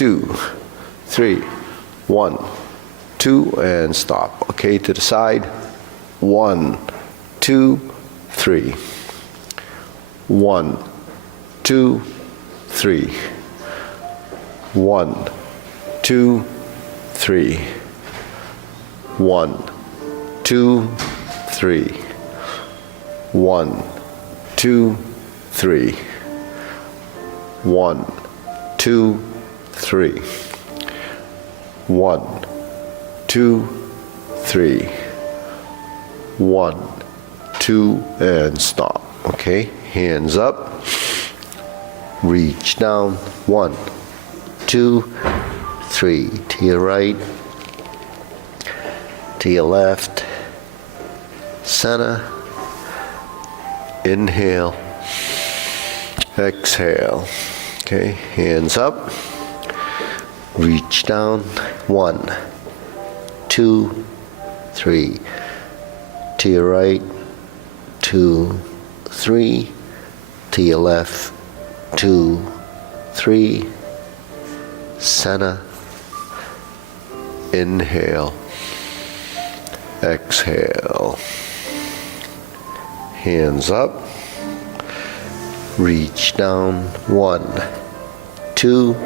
2, 3, 1, 2, and stop. Okay, to the side. 1, 2, 3. 1, 2, 3. 1, 2, 3. 1, 2, 3. 1, 2, 3. 1, 2, 3. 1, 2, 3. 1, 2, and stop. Okay, hands up. Reach down. 1, 2, 3. To your right, to your left, center. Inhale, exhale. Okay, hands up. Reach down. 1, 2, 3. To your right, 2, 3. To your left, 2, 3. Center. Inhale, exhale. Hands up. Reach down. 1, 2,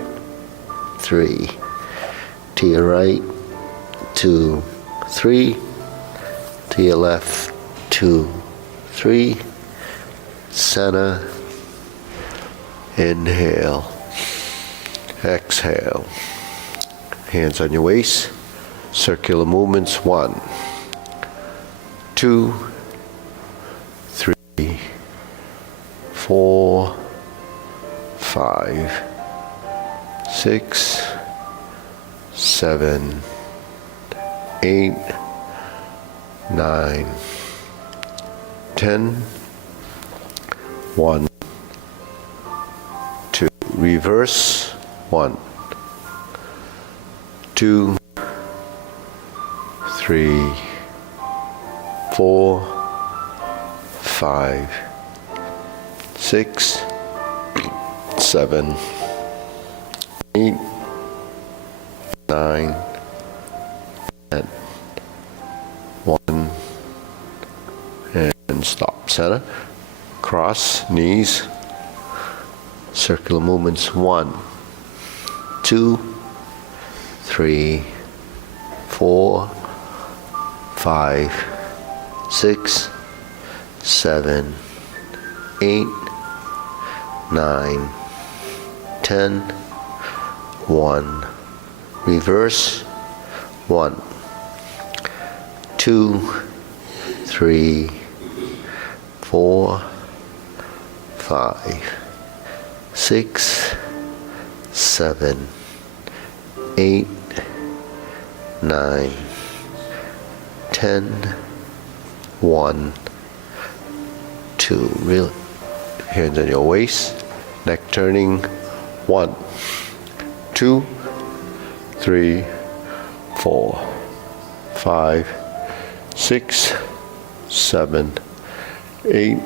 3. To your right, 2, 3. To your left, 2, 3. Center. Inhale. Exhale. Hands on your waist. Circular movements. 1, 2, 3, 4, 5, 6, 7, 8, 9, 10. 1, 2. Reverse. 1, 2, 3, 4, 5, 6, 7, 8, 9, 10. 1, and stop. Center. Cross knees. Circular movements. 1, 2, 3, 4, 5, 6, 7, 8, 9, 10. 1. Reverse. 1, 2, 3, 4, 5, 6, 7, 8, 9, 10. 1, 2. Real hands on your waist. Neck turning. 1, 2, 3, 4, 5, 6, 7, 8,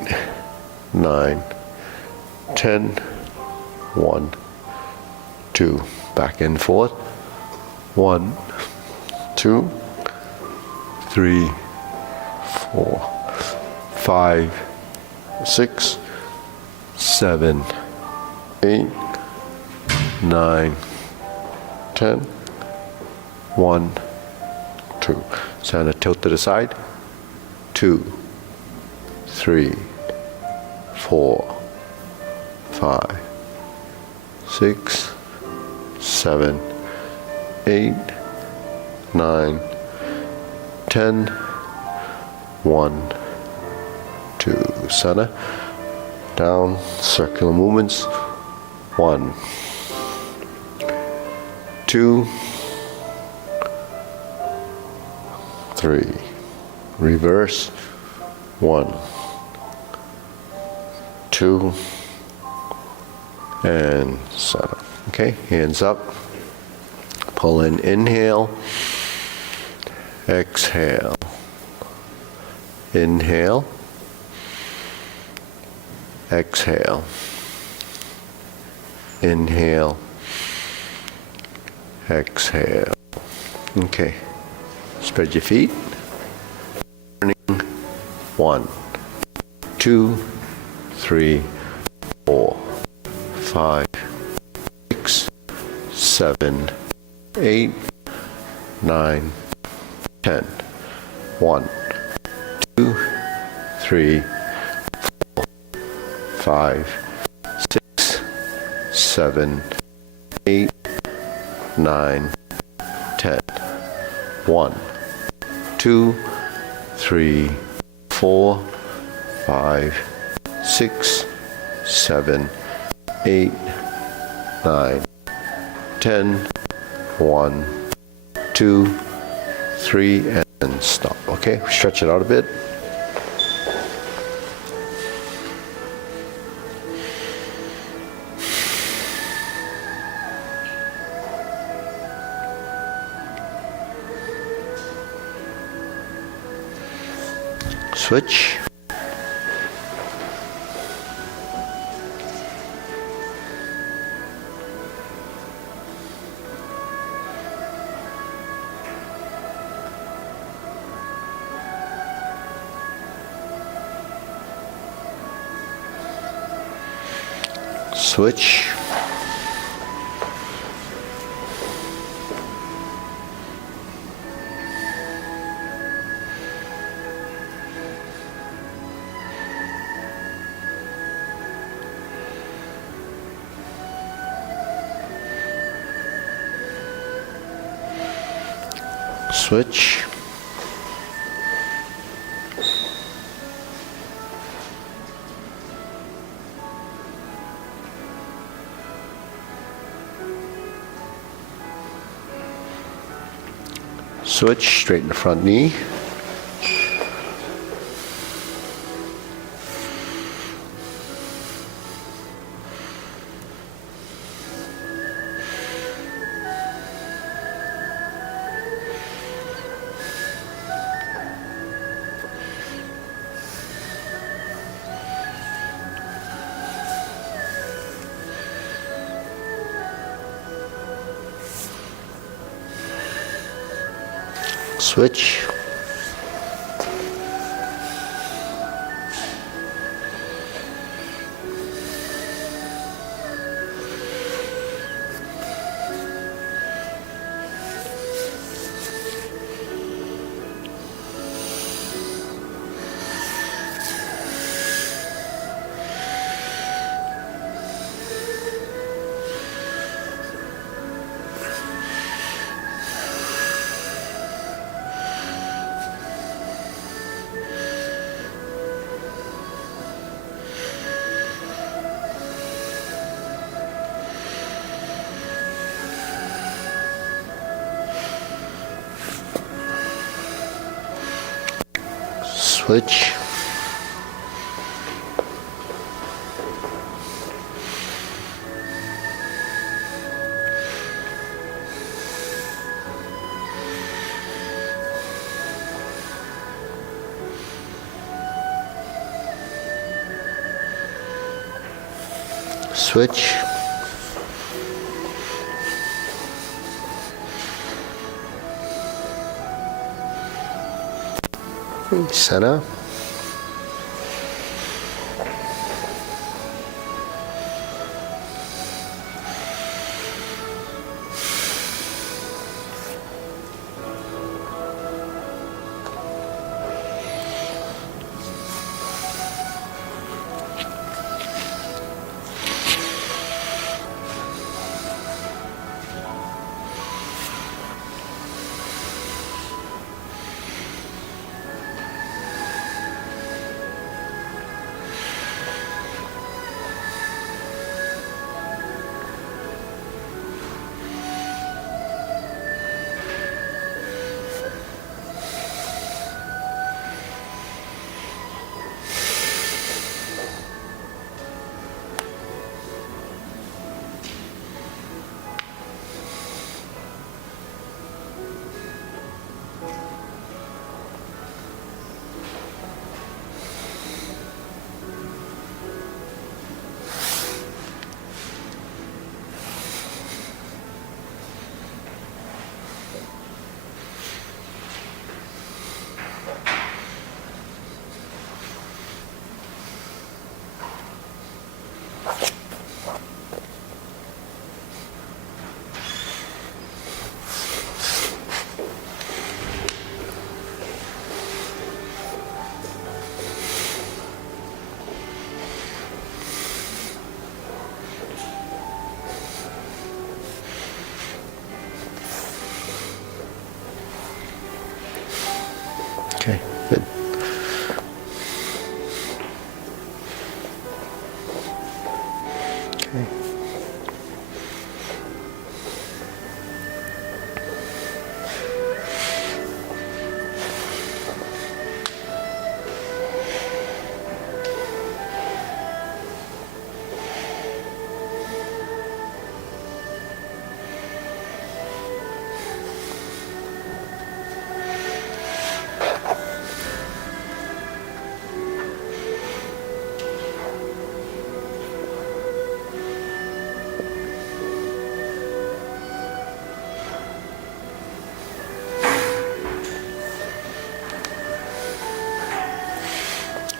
9, 10. 1, 2. Back and forth. 1, 2, 3, 4, 5, 6, 7, 8, 9, 10. 1, 2. Center tilt to the side. 2, 3, 4, 5, 6, 7, 8, 9, 10. 1, 2. Center. Down. Circular movements. 1, 2, 3. Reverse. 1, 2, and center. Okay, hands up. Pull in, inhale. Exhale. Inhale. Exhale. Inhale. exhale. Okay. Spread your feet. Turning. 1, 2, 3, 4, 5, 6, 7, 8, 9, 10. 1, 2, 3, 4, 5, 6, 7, 8, 9, 10. 1, 2, 3, 4, 5, 6, 7, 8, 9, 10. 1, 2, 3, and stop. Okay, stretch it out a bit. Switch. Switch. Switch. Switch, straighten the front knee. Switch. Switch. Switch. Center.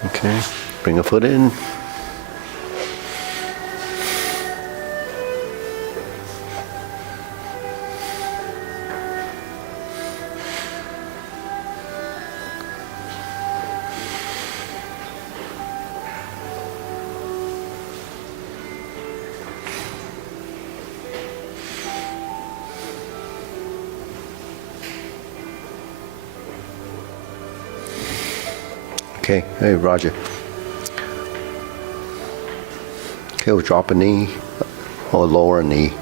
Okay, bring a foot in. Okay, hey Roger. Okay, we'll drop a knee or lower a knee.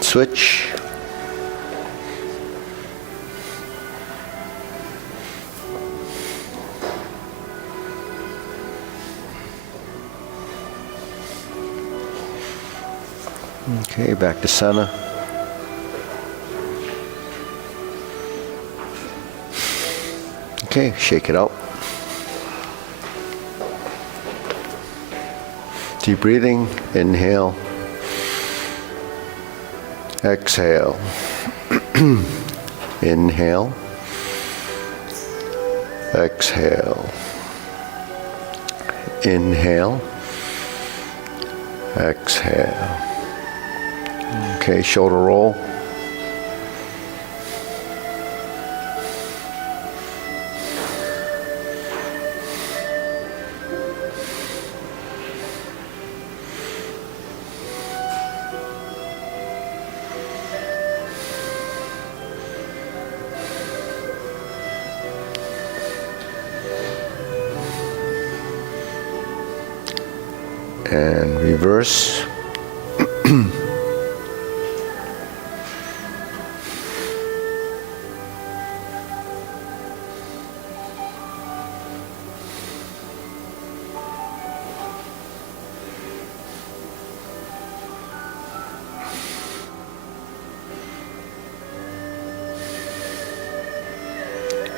Switch. Okay, back to center. Okay, shake it out. Deep breathing, inhale, exhale, inhale, exhale, inhale, exhale. Okay, shoulder roll. And reverse.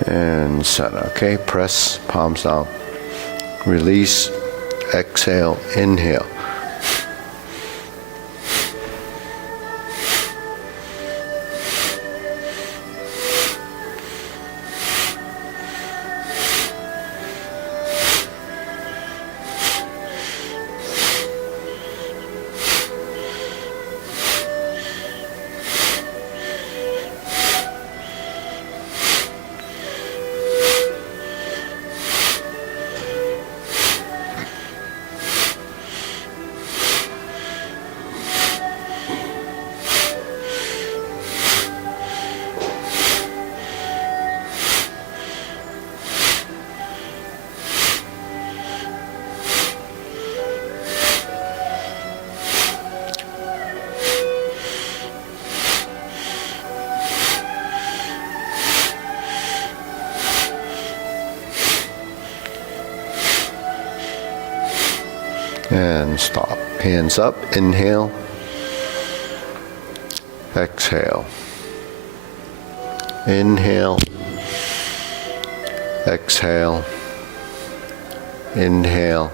And center. Okay, press palms down. Release, exhale, inhale. And stop. Hands up, inhale, exhale, inhale, exhale, inhale,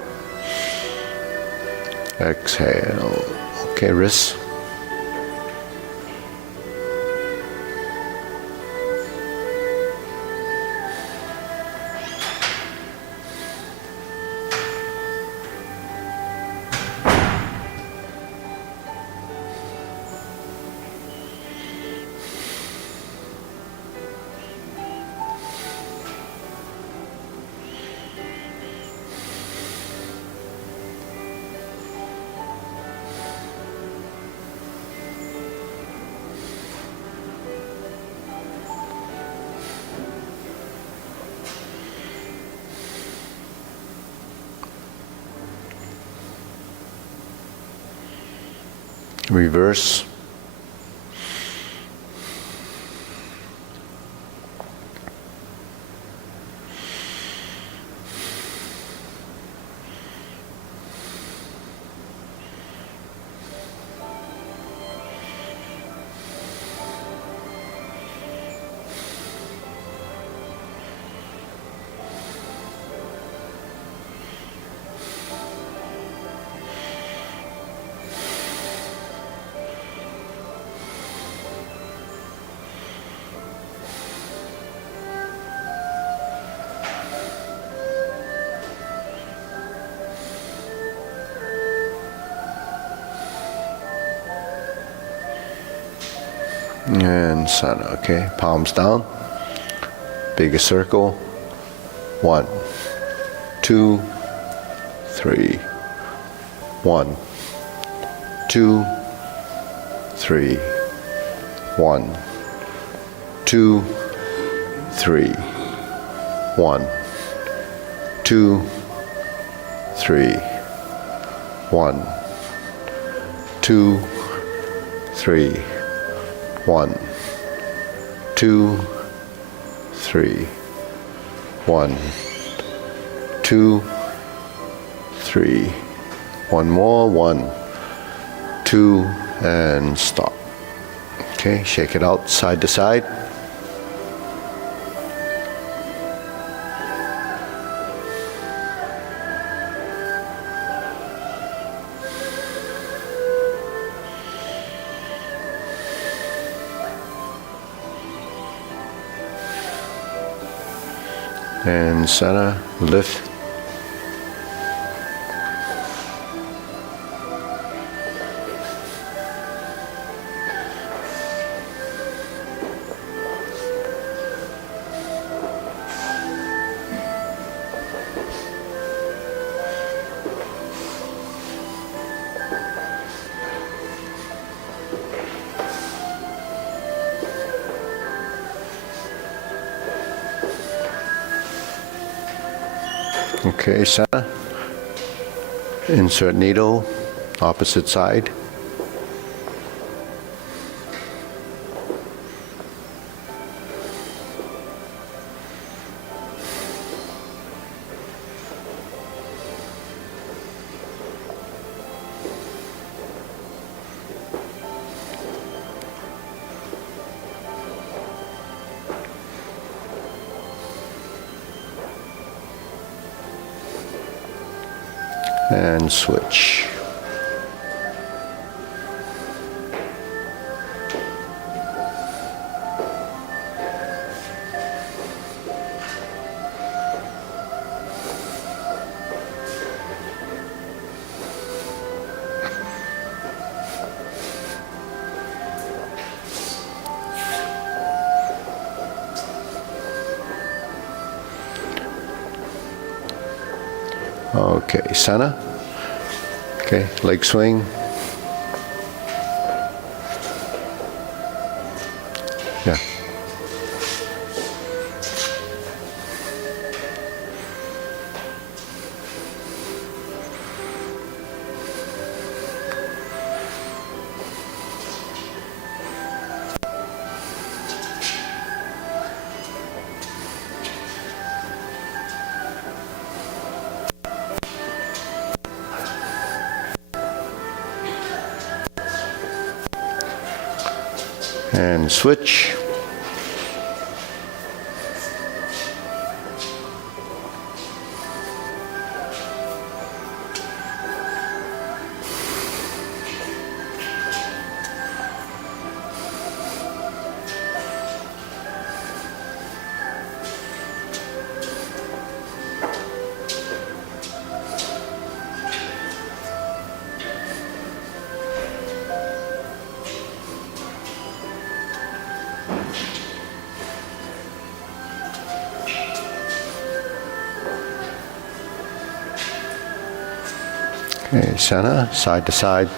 exhale. Okay, wrists. Reverse. And Sana. Okay, palms down. Bigger circle. 1, 2, 3. 1, 2, 3. 1, 2, 3. 1, 2, 3. 1, 2, 3. 1, 2, 3. 1, 2, 3. One more. 1, 2, and stop. Okay, shake it out side to side. And Sana, lift. Okay, Sana. Insert needle, opposite side. And switch. Okay, Sana. Okay, leg swing. Yeah. And switch. Okay, Sana, side to side.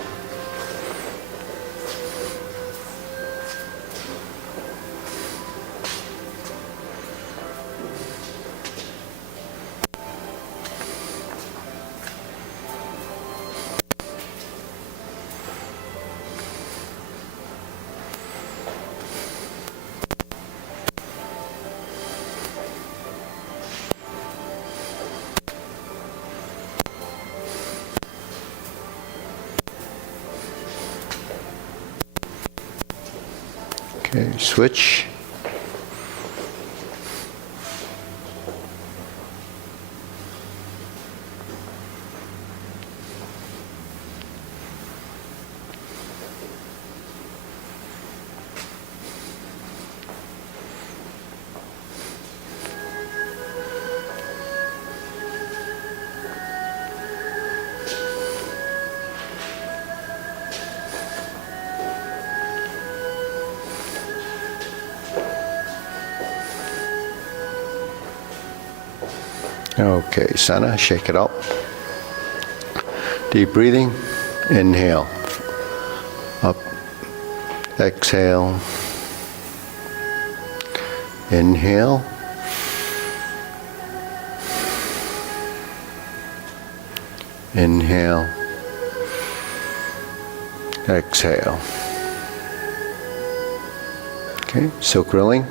Okay, switch. Okay, center, shake it out. Deep breathing, inhale, up, exhale, inhale, inhale, exhale. Okay, silk rilling.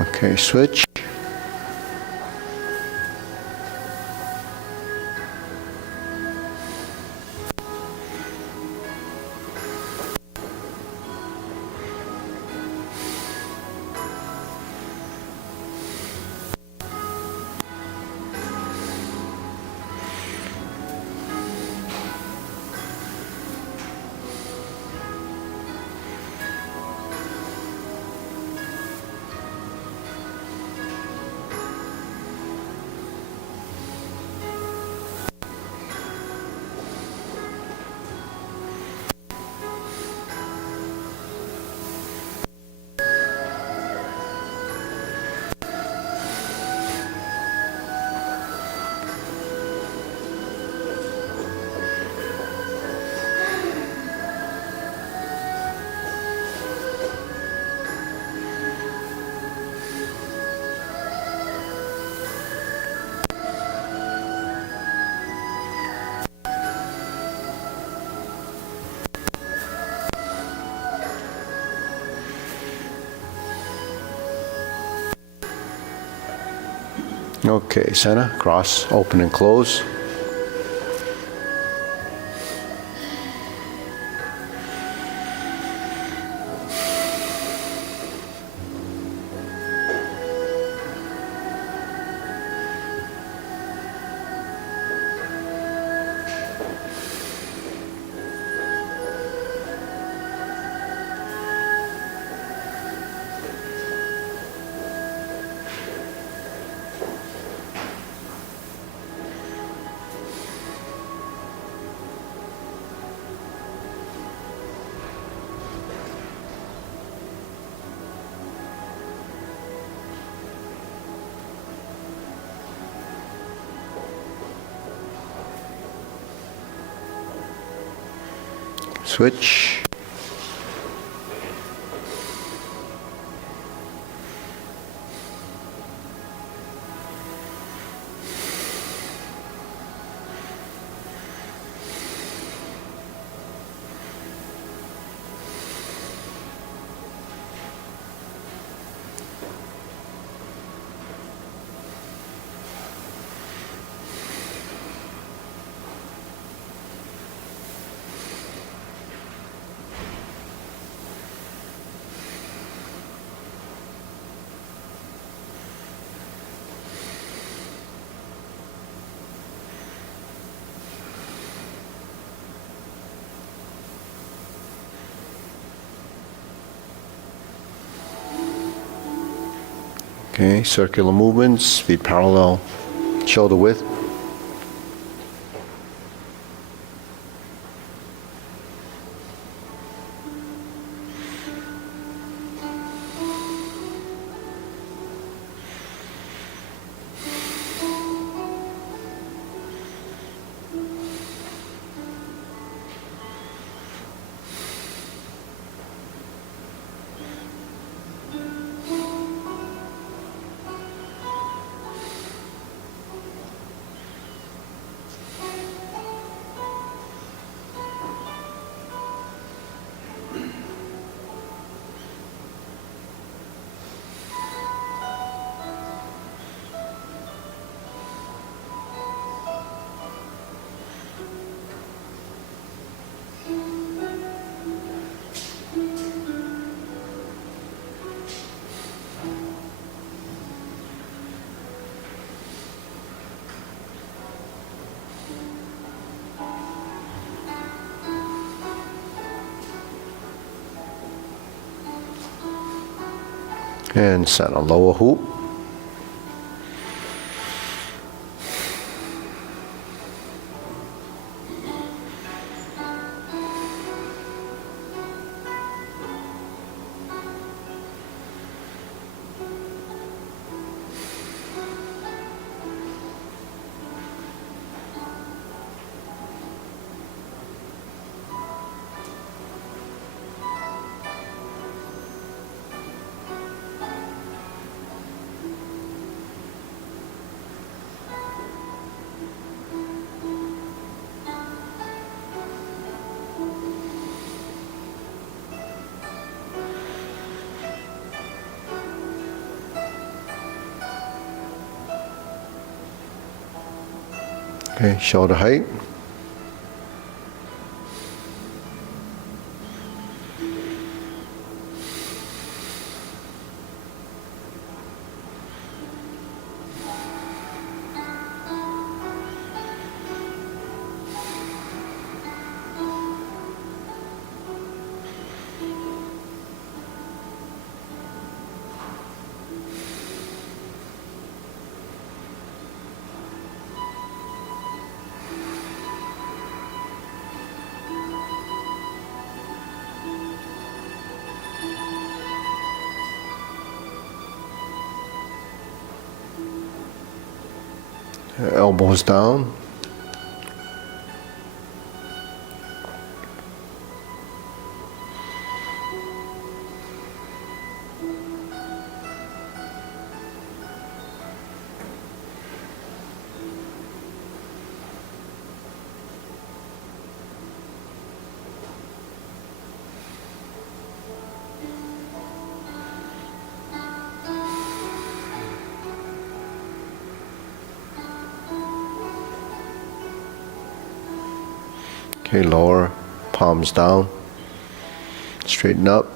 Okay, switch. Okay, center, cross, open and close. Switch. Okay, circular movements, feet parallel, shoulder width. And center, lower hoop. Okay, shoulder height. Elbows down. Okay, lower, palms down, straighten up.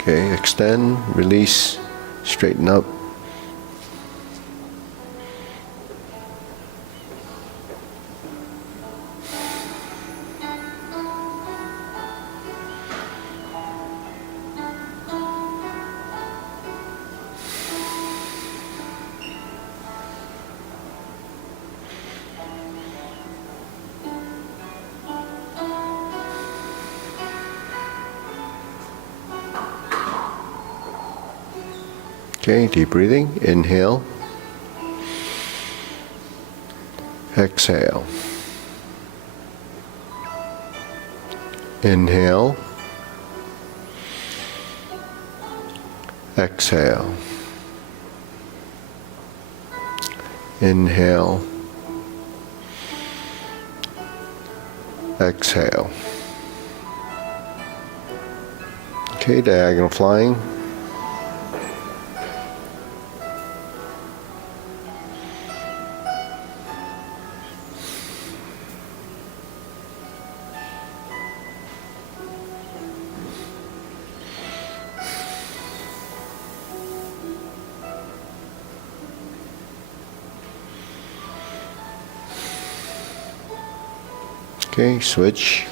Okay, extend, release, straighten up. Okay, deep breathing. Inhale. Exhale. Inhale. Exhale. Inhale. Exhale. Okay, diagonal flying. Okay, switch.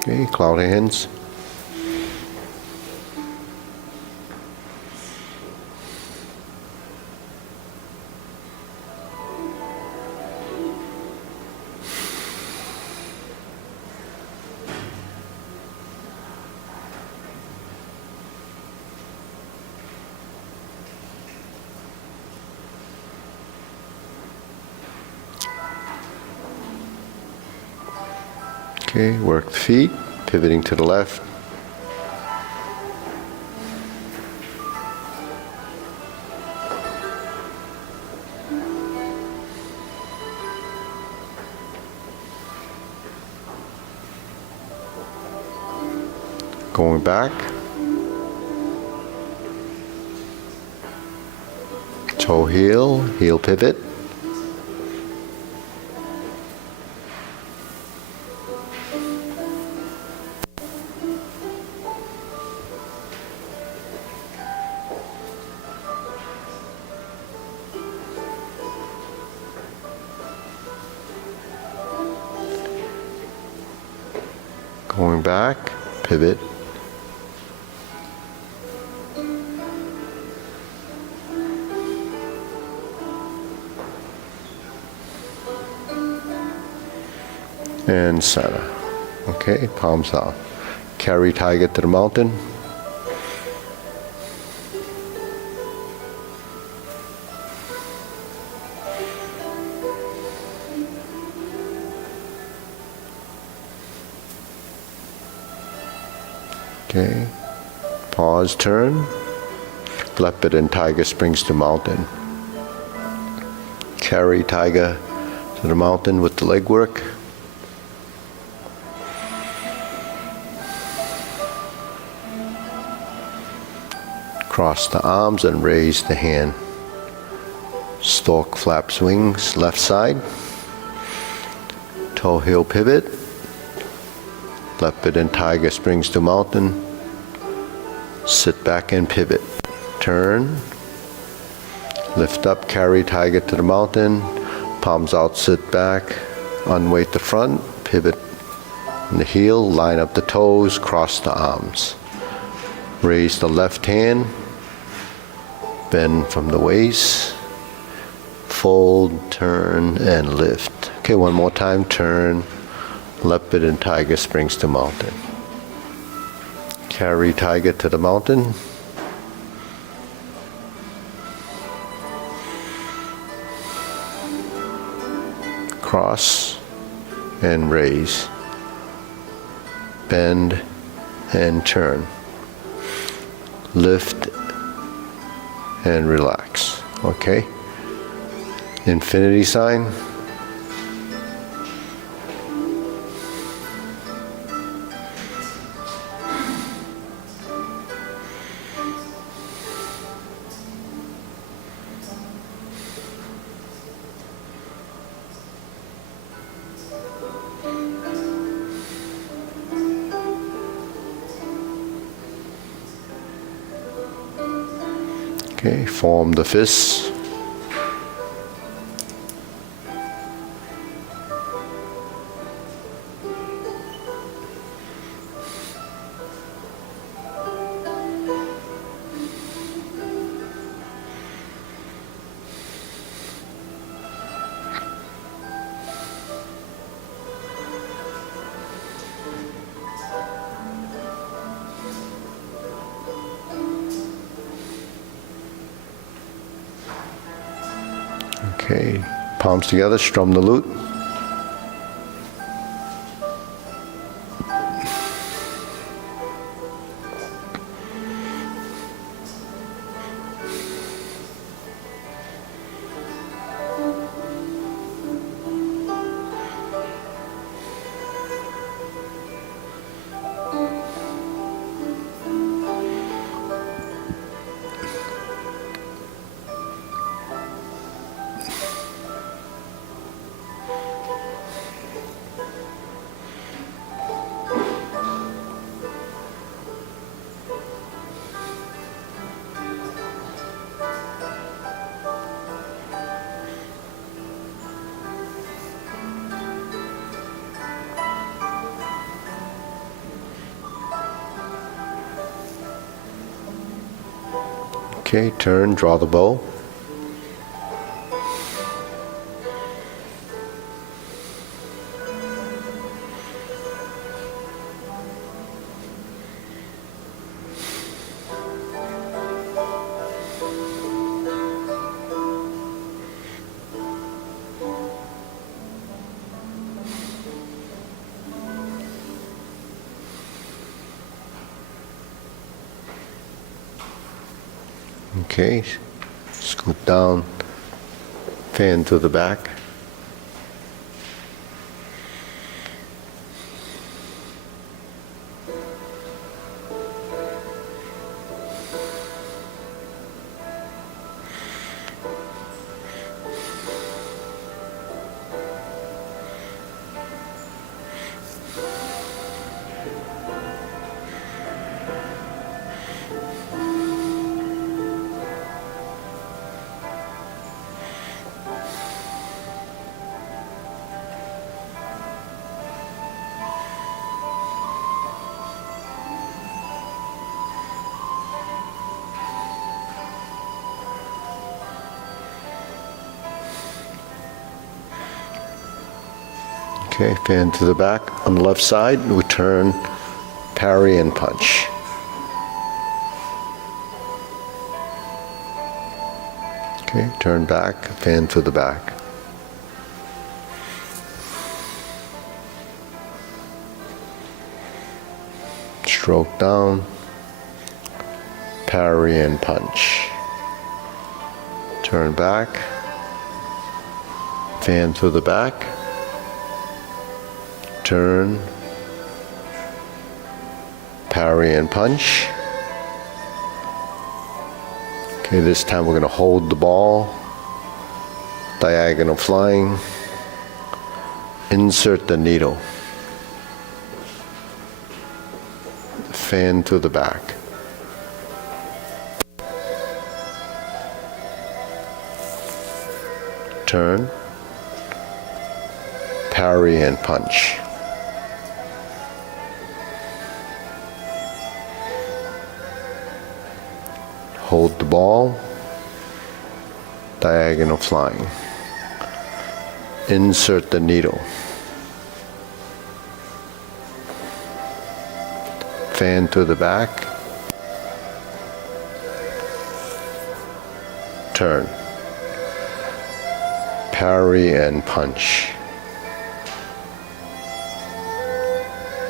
Okay, cloud hands. Okay, work the feet, pivoting to the left. Going back. Toe heel, heel pivot. Going back, pivot. And center. Okay, palms out. Carry tiger to the mountain. Okay, pause, turn. Leopard and tiger springs to mountain. Carry tiger to the mountain with the leg work. Cross the arms and raise the hand. Stork flaps wings, left side. Toe heel pivot. Leopard and tiger springs to mountain. Sit back and pivot. Turn. Lift up, carry tiger to the mountain. Palms out, sit back. Unweight the front, pivot in the heel, line up the toes, cross the arms. Raise the left hand. Bend from the waist. Fold, turn, and lift. Okay, one more time, turn. Leopard and tiger springs to mountain. Carry tiger to the mountain. Cross and raise. Bend and turn. Lift and relax. Okay? Infinity sign. Okay, form the fists. Okay, palms together, strum the lute. Okay, turn, draw the bow. Okay, scoot down, fan to the back. Okay, fan to the back. On the left side, we turn, parry, and punch. Okay, turn back, fan to the back. Stroke down, parry and punch. Turn back, fan to the back. Turn, parry and punch. Okay, this time we're going to hold the ball, diagonal flying, insert the needle, fan to the back. Turn, parry and punch. Hold the ball, diagonal flying. Insert the needle. Fan to the back. Turn. Parry and punch.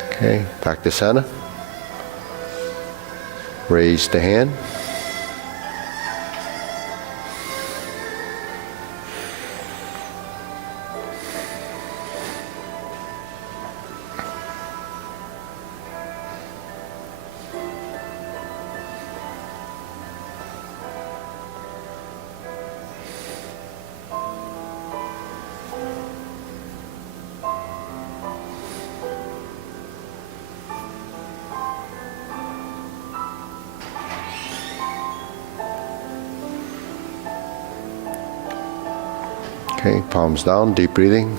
Okay, back to center. Raise the hand. Okay, palms down, deep breathing.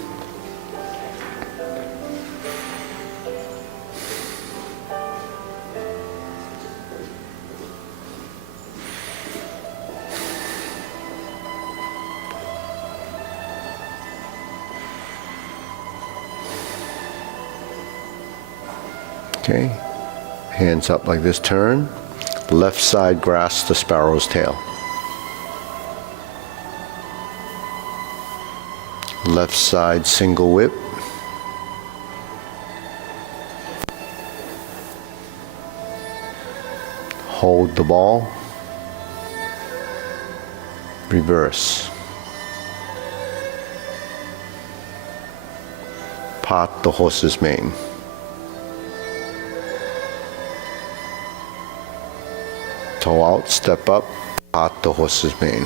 Okay, hands up like this, turn. Left side grasp the sparrow's tail. Left side single whip. Hold the ball. Reverse. Part the horse's mane. Toe out, step up, part the horse's mane.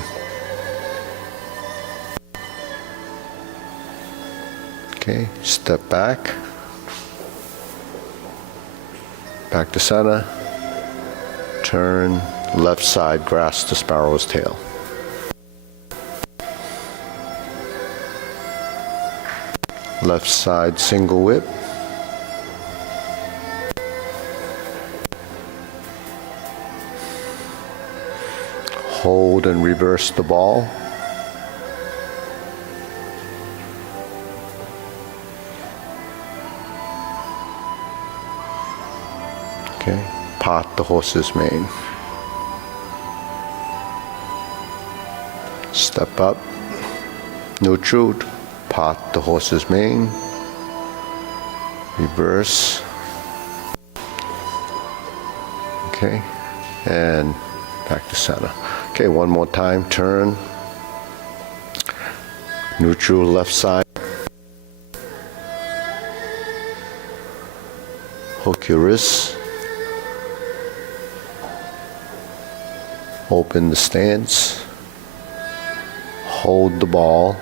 Okay, step back. Back to center. Turn, left side, grasp the sparrow's tail. Left side single whip. Hold and reverse the ball. Okay, part the horse's mane. Step up, neutral, part the horse's mane. Reverse. Okay, and back to center. Okay, one more time, turn. Neutral left side. Hook your wrists. Open the stance. Hold the ball.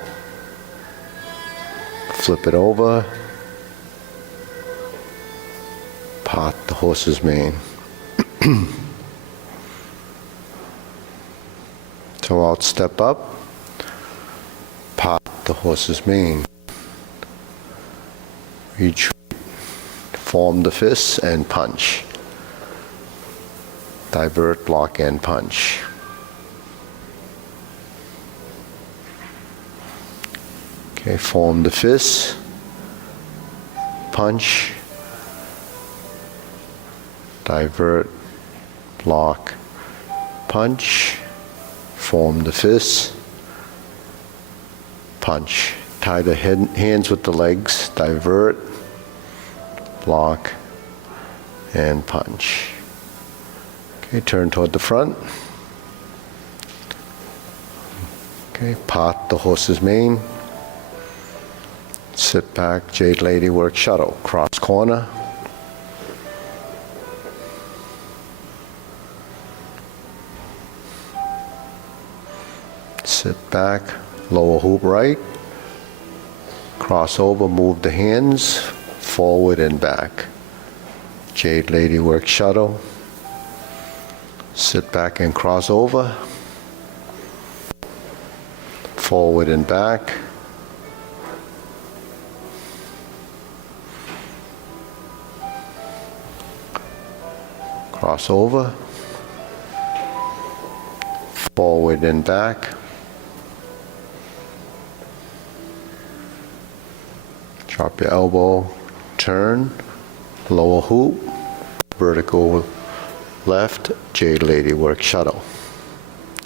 Flip it over. Part the horse's mane. So out, step up. Part the horse's mane. Retreat. Form the fists and punch. Divert, block, and punch. Okay, form the fists. Punch. Divert, block, punch. Form the fists. Punch. Tie the hands with the legs. Divert, block, and punch. Okay, turn toward the front. Okay, part the horse's mane. Sit back, Jade Lady work shuttle. Cross corner. Sit back, lower hoop right. Cross over, move the hands forward and back. Jade Lady work shuttle. Sit back and cross over. Forward and back. Cross over. Forward and back. Drop your elbow, turn, lower hoop, vertical left, Jade Lady work shuttle.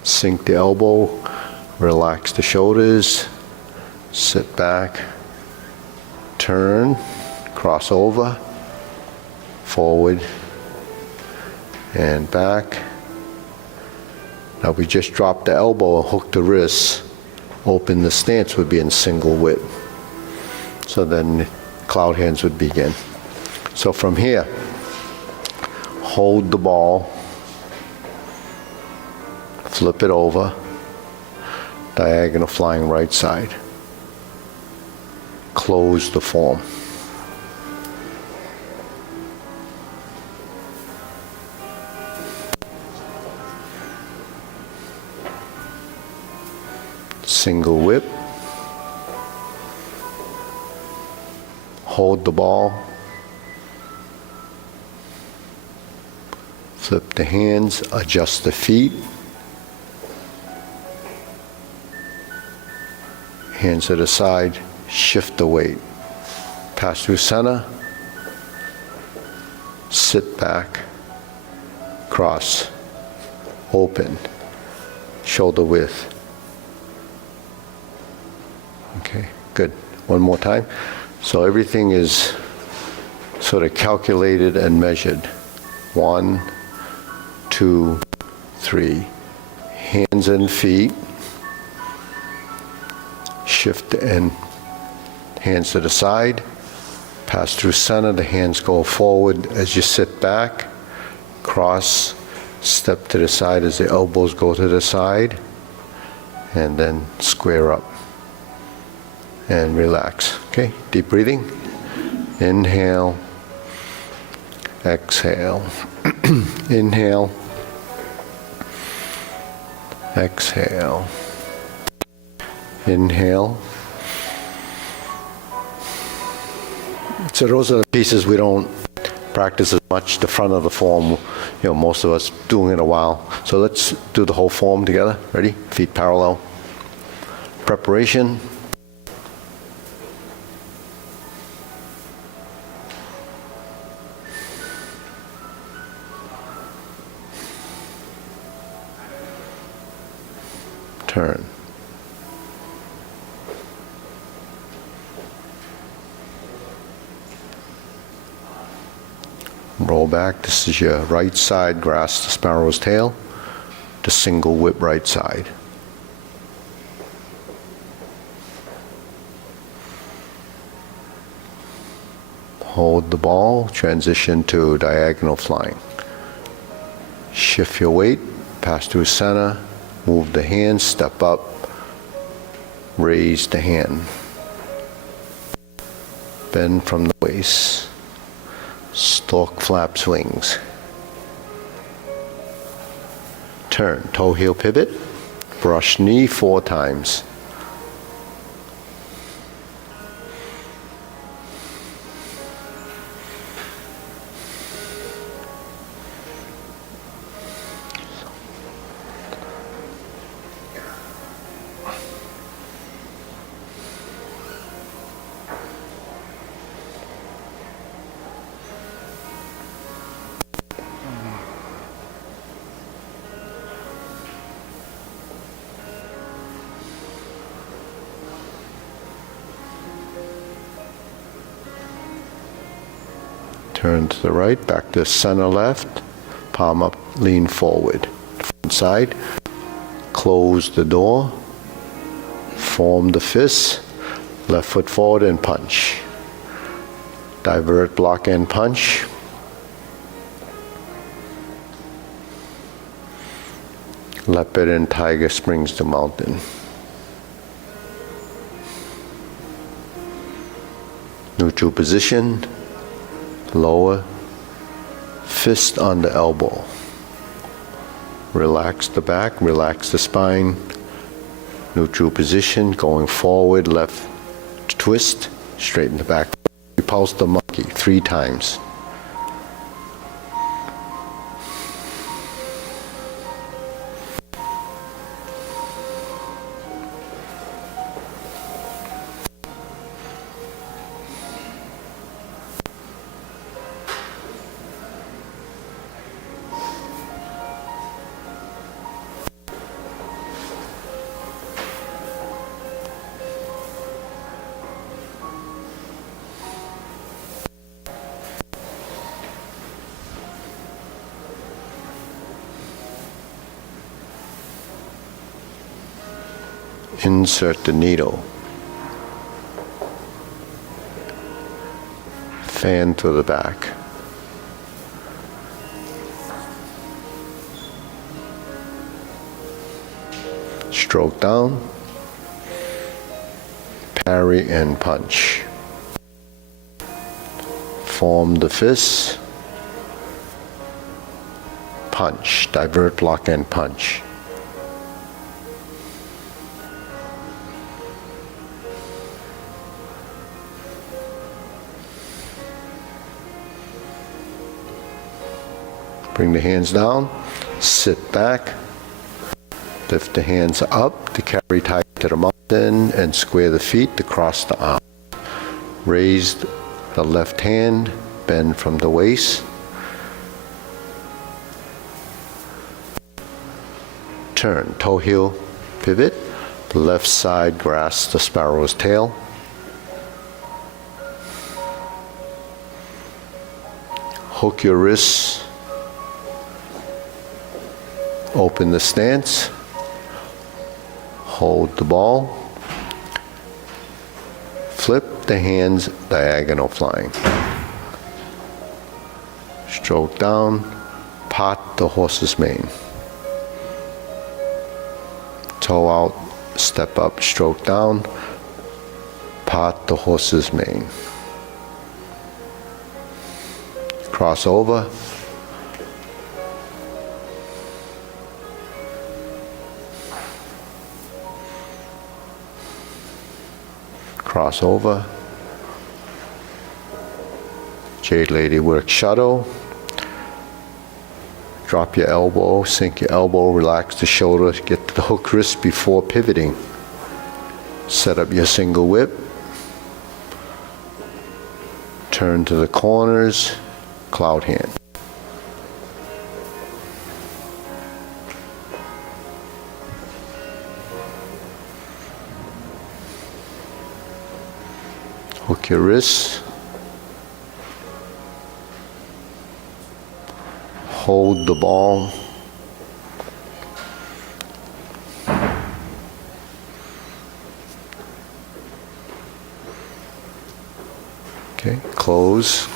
Sink the elbow, relax the shoulders, sit back, turn, cross over, forward and back. Now we just drop the elbow and hook the wrists. Open the stance would be in single width. So then cloud hands would begin. So from here, hold the ball, flip it over, diagonal flying right side. Close the form. Single whip. Hold the ball. Flip the hands, adjust the feet. Hands to the side, shift the weight. Pass through center. Sit back. Cross. Open. Shoulder width. Okay, good. One more time. So everything is sort of calculated and measured. 1, 2, 3. Hands and feet. Shift and hands to the side. Pass through center. The hands go forward as you sit back. Cross. Step to the side as the elbows go to the side. And then square up. And relax. Okay, deep breathing. Inhale. Exhale. Inhale. Exhale. Inhale. So those are the pieces we don't practice as much. The front of the form, most of us doing it a while. So let's do the whole form together. Ready? Feet parallel. Preparation. Turn. Roll back. This is your right side, grasp the sparrow's tail. the single whip right side. Hold the ball, transition to diagonal flying. Shift your weight, pass through center, move the hand, step up, raise the hand. Bend from the waist. Stork flaps wings. Turn, toe heel pivot, brush knee 4 times. Turn to the right, back to center left, palm up, lean forward. Front side, close the door, form the fist, left foot forward and punch. Divert, block and punch. Leopard and tiger springs to mountain. Neutral position. Lower, fist on the elbow. Relax the back, relax the spine. Neutral position, going forward, left twist, straighten the back. Repulse the monkey 3 times. Insert the needle. Fan to the back. Stroke down. Parry and punch. Form the fist. Punch. Divert, block and punch. Bring the hands down, sit back, lift the hands up to carry tight to the mountain and square the feet to cross the arm. Raise the left hand, bend from the waist. Turn, toe heel, pivot, left side grasp the sparrow's tail. Hook your wrists. Open the stance, hold the ball, flip the hands diagonal flying. Stroke down, pot the horse's mane. Toe out, step up, stroke down, pot the horse's mane. Cross over. Cross over. Jade Lady work shuttle. Drop your elbow, sink your elbow, relax the shoulder, get to the hook wrist before pivoting. Set up your single whip. Turn to the corners, cloud hand. Hook your wrists. Hold the ball. Okay, close.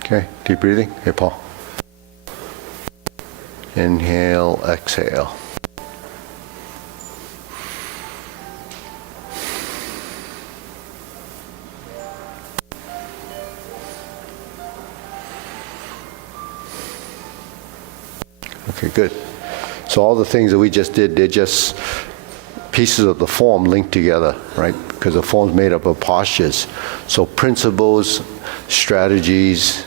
Okay, deep breathing. Hey, Paul. Inhale, exhale. Okay, good. So all the things that we just did, they're just pieces of the form linked together, right? Because the form's made up of postures. So principles, strategies,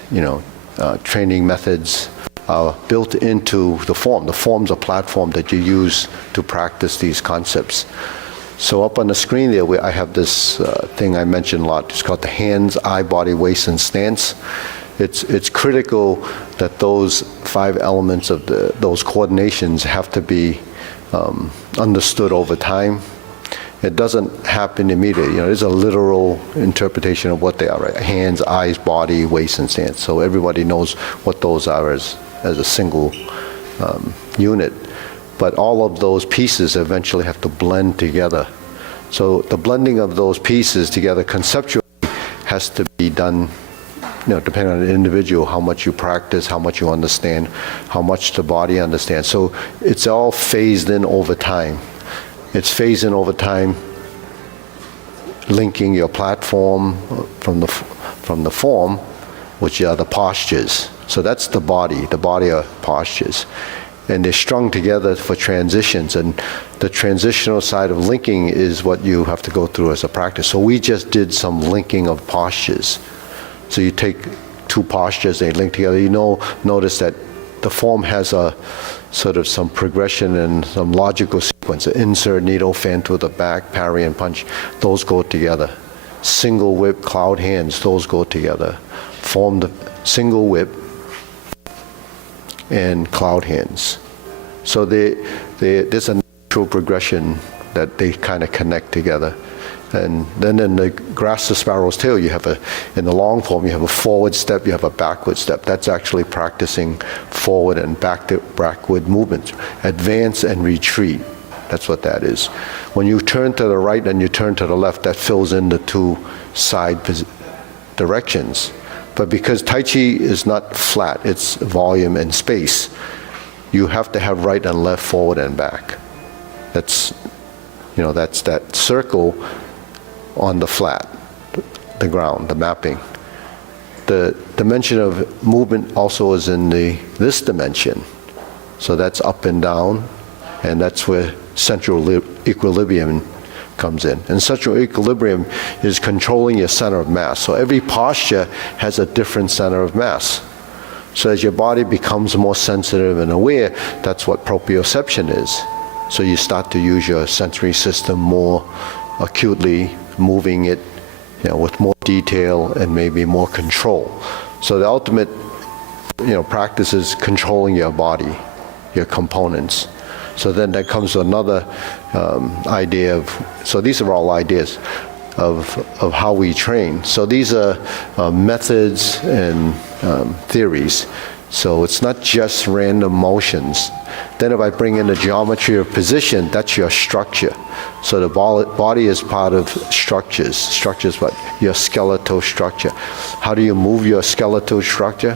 training methods are built into the form. The form's a platform that you use to practice these concepts. So up on the screen there, I have this thing I mentioned a lot. It's called the hands, eye, body, waist, and stance. It's critical that those 5 elements of those coordinations have to be understood over time. It doesn't happen immediately. There's a literal interpretation of what they are, right? Hands, eyes, body, waist, and stance. So everybody knows what those are as a single unit. But all of those pieces eventually have to blend together. So the blending of those pieces together conceptually has to be done, depending on the individual, how much you practice, how much you understand, how much the body understands. So it's all phased in over time. It's phased in over time, linking your platform from the form, which are the postures. So that's the body. The body are postures. And they're strung together for transitions. And the transitional side of linking is what you have to go through as a practice. So we just did some linking of postures. So you take 2 postures, they link together. Notice that the form has a sort of some progression and some logical sequence. Insert, needle, fan to the back, parry and punch. Those go together. Single whip, cloud hands, those go together. Form the single whip and cloud hands. So there's a natural progression that they kind of connect together. And then in the grasp the sparrow's tail, in the long form, you have a forward step, you have a backward step. That's actually practicing forward and backward movements. Advance and retreat. That's what that is. When you turn to the right and you turn to the left, that fills in the 2 side directions. But because Tai Chi is not flat, it's volume and space, you have to have right and left, forward and back. That's that circle on the flat, the ground, the mapping. The dimension of movement also is in this dimension. So that's up and down, and that's where central equilibrium comes in. And central equilibrium is controlling your center of mass. So every posture has a different center of mass. So as your body becomes more sensitive and aware, that's what proprioception is. So you start to use your sensory system more acutely, moving it with more detail and maybe more control. So the ultimate practice is controlling your body, your components. So then that comes to another idea so these are all ideas of how we train. So these are methods and theories. So it's not just random motions. Then if I bring in the geometry of position, that's your structure. So the body is part of structures. Structures what? Your skeletal structure. How do you move your skeletal structure?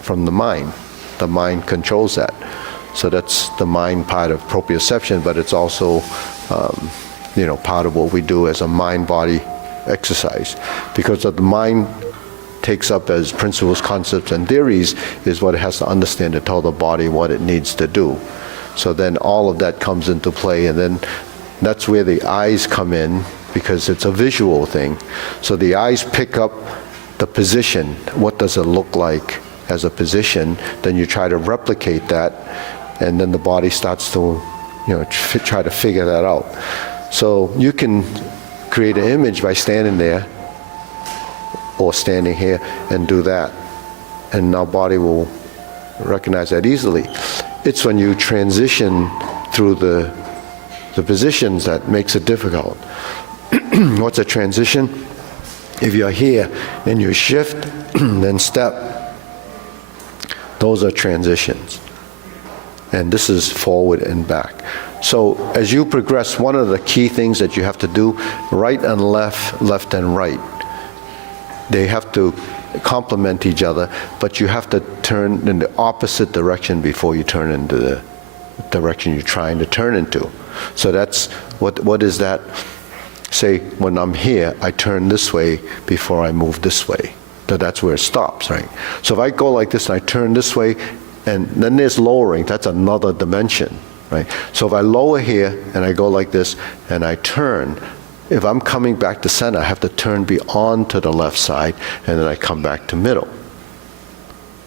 From the mind. The mind controls that. So that's the mind part of proprioception, but it's also part of what we do as a mind-body exercise. Because the mind takes up as principles, concepts, and theories is what it has to understand to tell the body what it needs to do. So then all of that comes into play, and then that's where the eyes come in, because it's a visual thing. So the eyes pick up the position. What does it look like as a position? Then you try to replicate that, and then the body starts to try to figure that out. So you can create an image by standing there or standing here and do that, and our body will recognize that easily. It's when you transition through the positions that makes it difficult. What's a transition? If you're here and you shift, then step, those are transitions. and this is forward and back. So as you progress, one of the key things that you have to do, right and left, left and right, they have to complement each other, but you have to turn in the opposite direction before you turn into the direction you're trying to turn into. So that's, what is that? Say, when I'm here, I turn this way before I move this way. So that's where it stops, right? So if I go like this and I turn this way, and then there's lowering, that's another dimension, right? So if I lower here and I go like this and I turn, if I'm coming back to center, I have to turn beyond to the left side and then I come back to middle.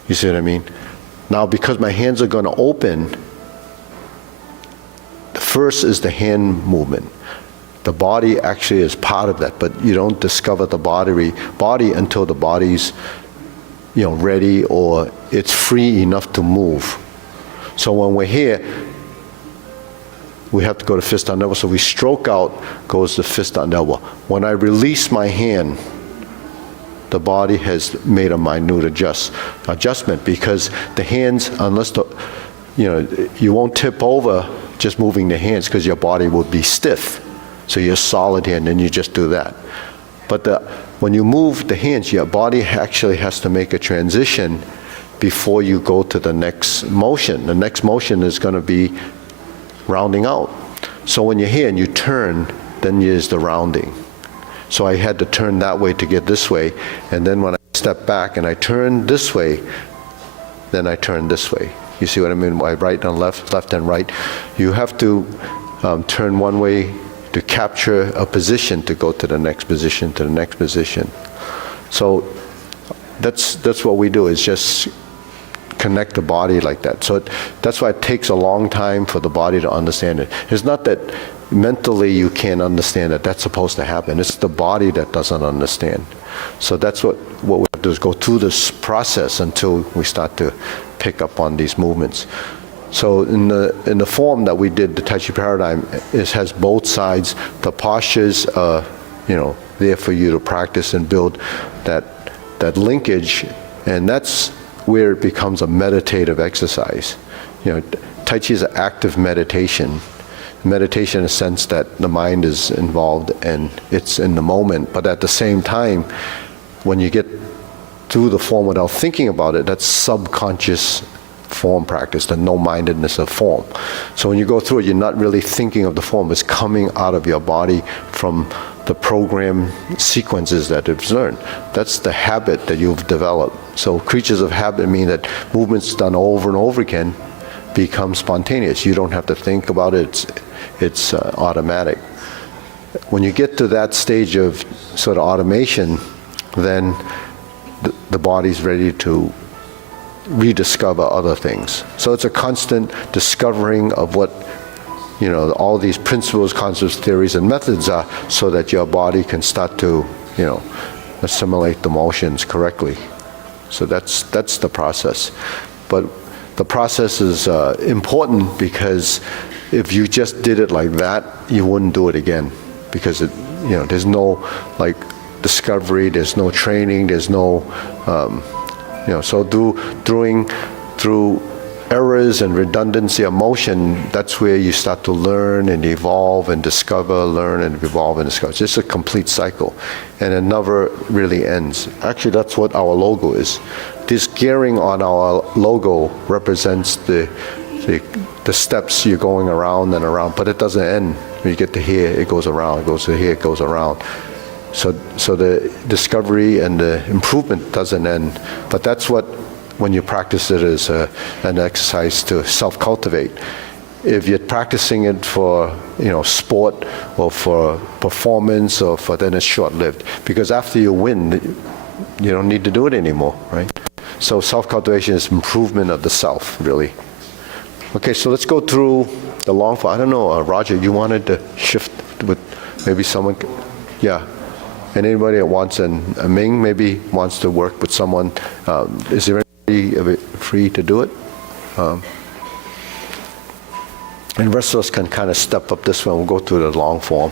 You see what I mean? Now because my hands are going to open, the first is the hand movement. The body actually is part of that, but you don't discover the body until the body's, ready or it's free enough to move. So when we're here, we have to go to fist on elbow. So we stroke out, goes to fist on elbow. When I release my hand, the body has made a minute adjustment because the hands, unless you won't tip over just moving the hands because your body will be stiff. So you're solid here, and then you just do that. But when you move the hands, your body actually has to make a transition before you go to the next motion. The next motion is going to be rounding out. So when you're here and you turn, then there's the rounding. So I had to turn that way to get this way, and then when I step back and I turn this way, then I turn this way. You see what I mean by right and left, left and right? You have to turn one way to capture a position to go to the next position, to the next position. So that's what we do, is just connect the body like that. So that's why it takes a long time for the body to understand it. It's not that mentally you can't understand that that's supposed to happen. It's the body that doesn't understand. So that's what we have to do, is go through this process until we start to pick up on these movements. So in the form that we did, the Tai Chi Paradigm, it has both sides. The postures are, there for you to practice and build that linkage, and that's where it becomes a meditative exercise. Tai Chi is an active meditation. Meditation in the sense that the mind is involved and it's in the moment, but at the same time, when you get through the form without thinking about it, that's subconscious form practice, the no-mindedness of form. So when you go through it, you're not really thinking of the form. It's coming out of your body from the program sequences that it's learned. That's the habit that you've developed. So creatures of habit mean that movements done over and over again become spontaneous. You don't have to think about it. It's automatic. When you get to that stage of sort of automation, then the body's ready to rediscover other things. So it's a constant discovering of what, all these principles, concepts, theories, and methods are, so that your body can start to, assimilate the motions correctly. So that's the process. But the process is important because if you just did it like that, you wouldn't do it again, because there's no discovery, there's no training, there's no so through errors and redundancy of motion, that's where you start to learn and evolve and discover, learn and evolve and discover. It's just a complete cycle, and it never really ends. Actually, that's what our logo is. This gearing on our logo represents the steps you're going around and around, but it doesn't end. When you get to here, it goes around, it goes to here, it goes around. So the discovery and the improvement doesn't end. But that's what, when you practice it as an exercise to self-cultivate. If you're practicing it for sport or for performance or then it's short-lived. Because after you win, you don't need to do it anymore, right? So self-cultivation is improvement of the self, really. Okay, so let's go through the long form. I don't know, Roger, you wanted to shift with maybe someone? Yeah. And anybody that wants, and Ming maybe wants to work with someone, is there anybody free to do it? And the rest of us can kind of step up this one. We'll go through the long form.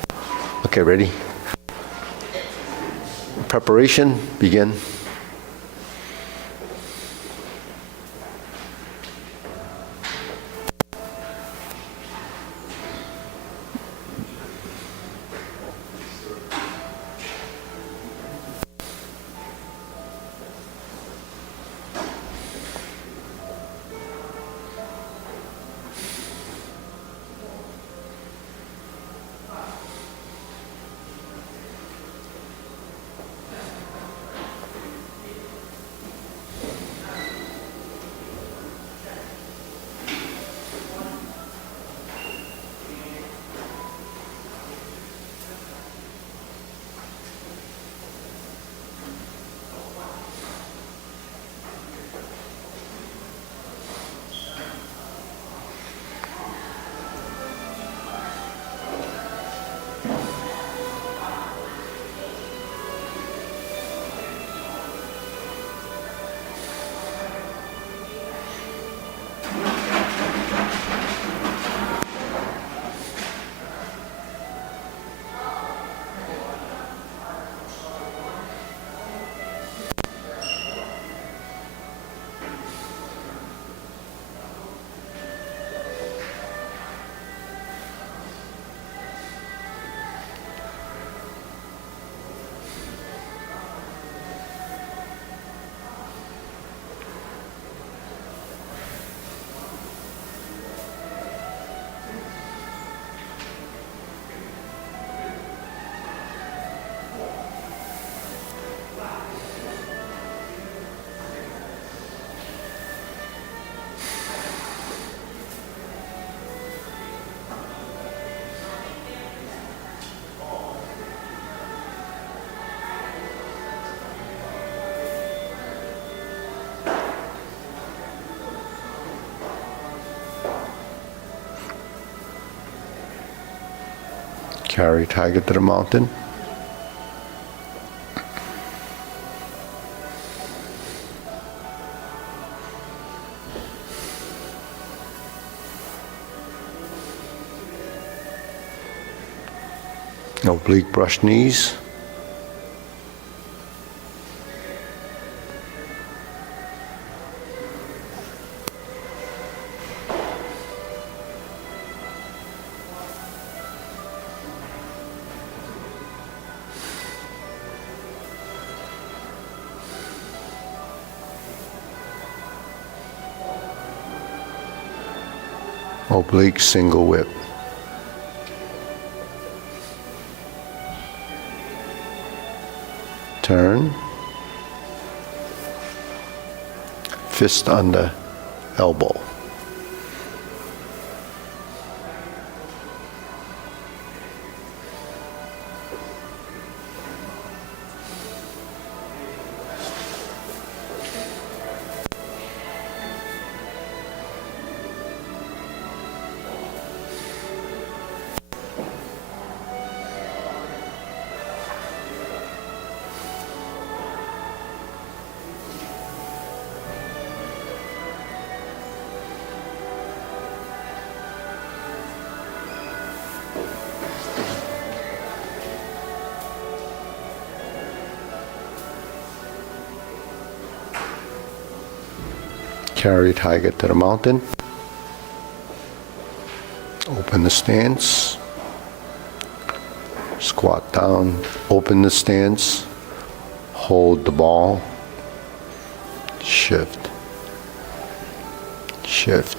Okay, ready? Preparation, begin. Carry tiger to the mountain. Oblique brush knees. Oblique single whip. Turn. Fist under elbow. Carry tiger to the mountain. Open the stance. Squat down, open the stance. Hold the ball. Shift. Shift.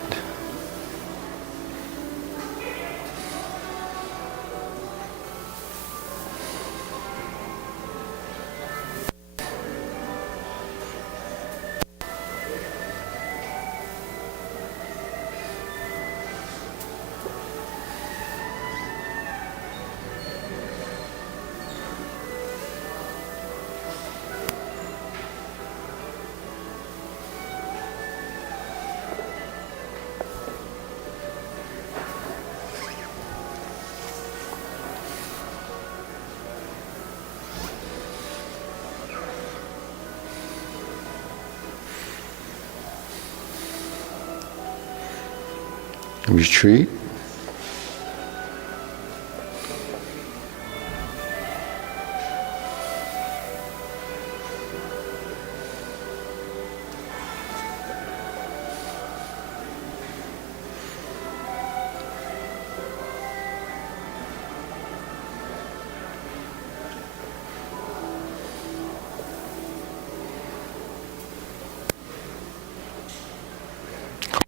Retreat.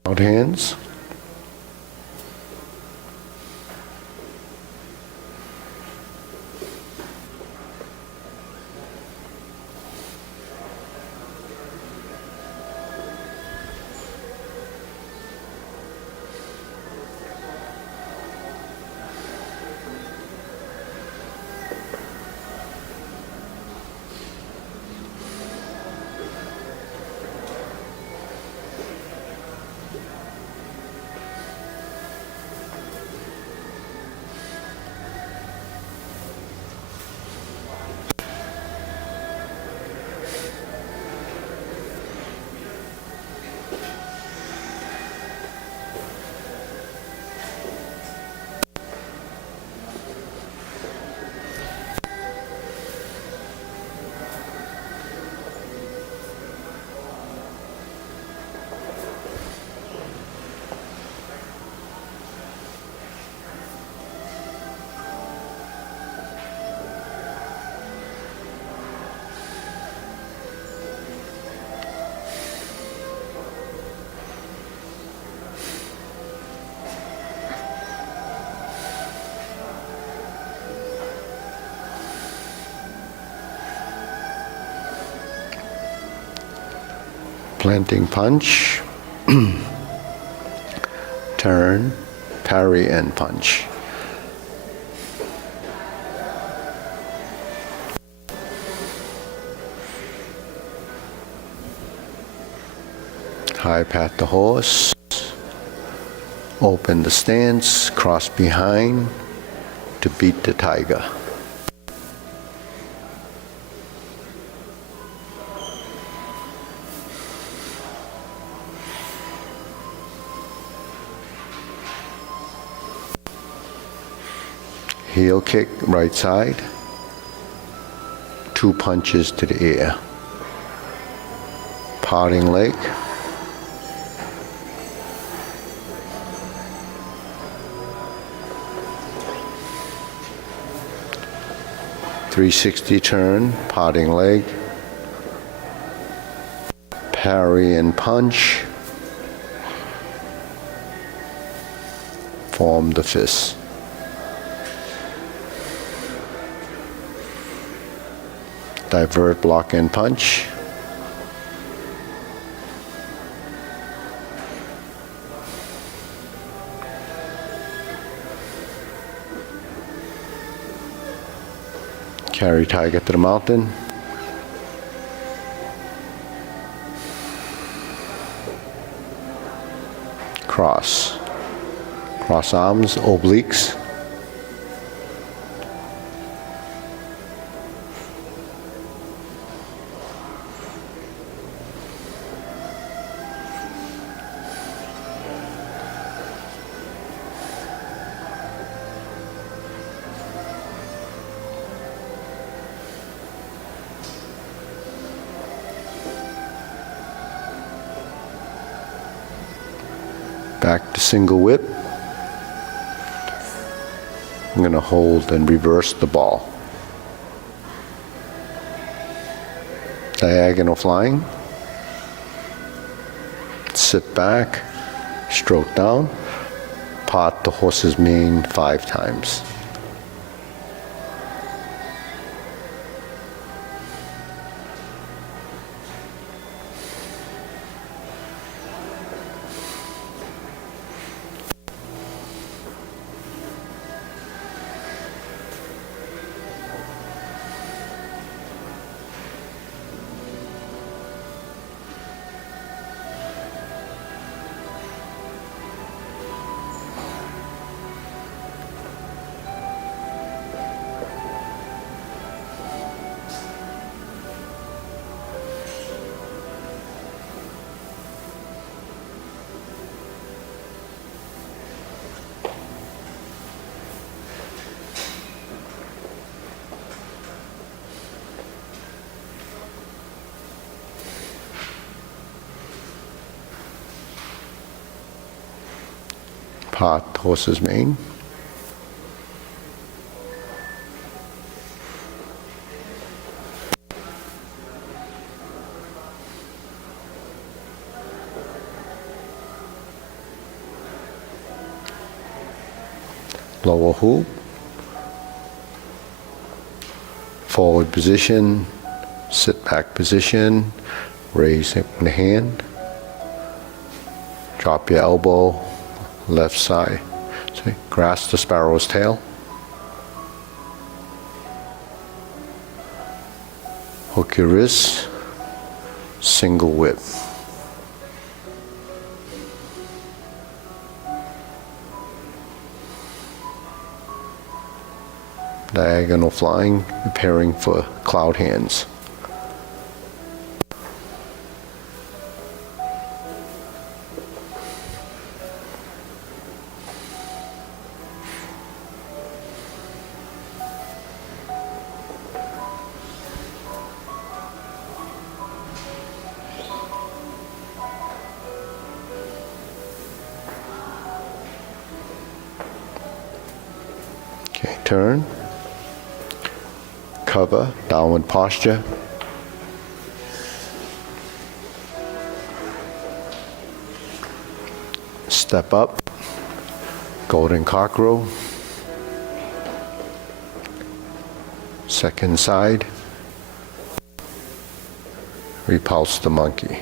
Cloud hands. Planting punch, turn, parry and punch. High pat the horse, open the stance, cross behind, to beat the tiger. Heel kick, right side. 2 punches to the air. Parting leg. .360 turn, parting leg. Parry and punch. Form the fist. Divert, block and punch. Carry tiger to the mountain. Cross. Cross arms, obliques. Back to single whip. I'm going to hold and reverse the ball. Diagonal flying. Sit back, stroke down, part the horse's mane 5 times. Part horse's mane. Lower hoop. Forward position. Sit back position. Raise the hand. Drop your elbow. Left side. See, grasp the sparrow's tail. Hook your wrist. Single whip. Diagonal flying, preparing for cloud hands. Okay, turn. Cover, downward posture. Step up, golden cockroach. Second side, repulse the monkey.